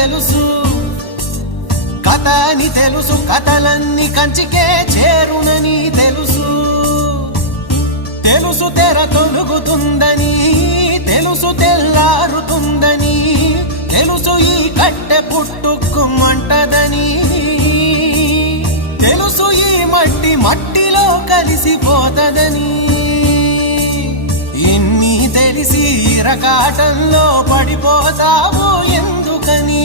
తెలుసు, కథ అని తెలుసు, కథలన్నీ కంచికే చేరునని తెలుసు. తెలుసు తెర తొలుగుతుందని, తెలుసు తెల్లారుతుందని, తెలుసు ఈ కట్టె పుట్టుకుమంటదని, తెలుసు ఈ మట్టి మట్టిలో కలిసిపోతదని. ఇన్ని తెలిసి ఇరకాటంలో పడిపోతావు ఎందుకని?